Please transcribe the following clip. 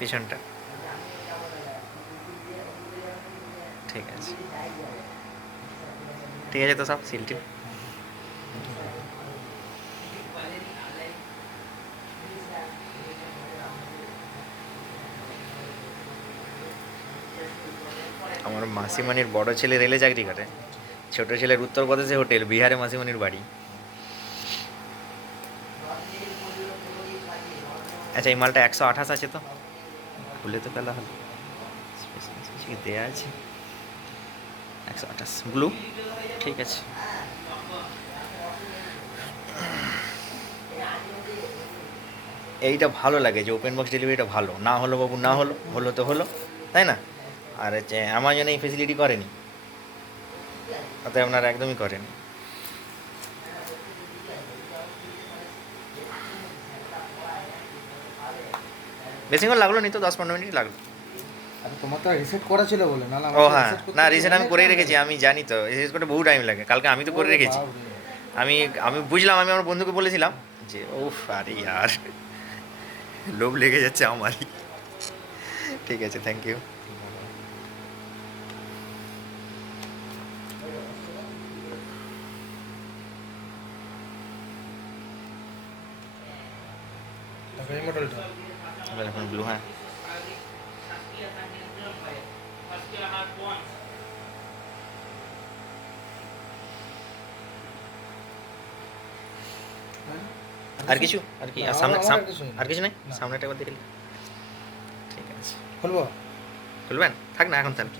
পিছনটা ঠিক আছে, ঠিক আছে তো সব সিলটি। আমার মাসিমণির বড় ছেলে রেলে চাকরি করে, ছোট ছেলের উত্তরপ্রদেশে হোটেল, বিহারে মাসিমণির বাড়ি। আচ্ছা এই মালটা 128 আছে তো, খুলে তো ফেলা হলো, কিছু কি দেয়া আছে? 128 ব্লু, ঠিক আছে। এইটা ভালো লাগে যে ওপেন বক্স ডেলিভারিটা ভালো, না হলো বাবু না হলো, হলো তো হলো, তাই না? আর হচ্ছে অ্যামাজনে এই ফেসিলিটি করেনি, অতএব আপনারা একদমই করেনি। বেশিক্ষণ লাগলো নি তো, 10-15 মিনিট লাগলো। আরে তোমার তো রিসেট করা ছিল বলে, নাহলে ও আমাকে হ্যাঁ, রিসেট করতে না তো রিসেট আমি অনেক করেই টাইম রেখেছি, লাগে। আমি জানি তো রিসেট করতে বহু টাইম লাগে, কালকে আমি তো করে ওরে রেখেছি। বাপরে! আমি আমি বুঝলাম, আমি আমার বন্ধুকে বলেছিলাম যে উফ আরে ইয়ার, লোভ লেগে যাচ্ছে আমারই। ঠিক আছে, থ্যাংক ইউ। তারপরে এই মডেলটা এখন ব্লু, হ্যাঁ। আর কিছু, আর কি আর সামনে আমার আর কিছু নেই। আর কিছু নেই, না। সামনেটা একবার দেখে নিই। ঠিক আছে, খুলবো? খুলবেন? থাক না এখন তাহলে।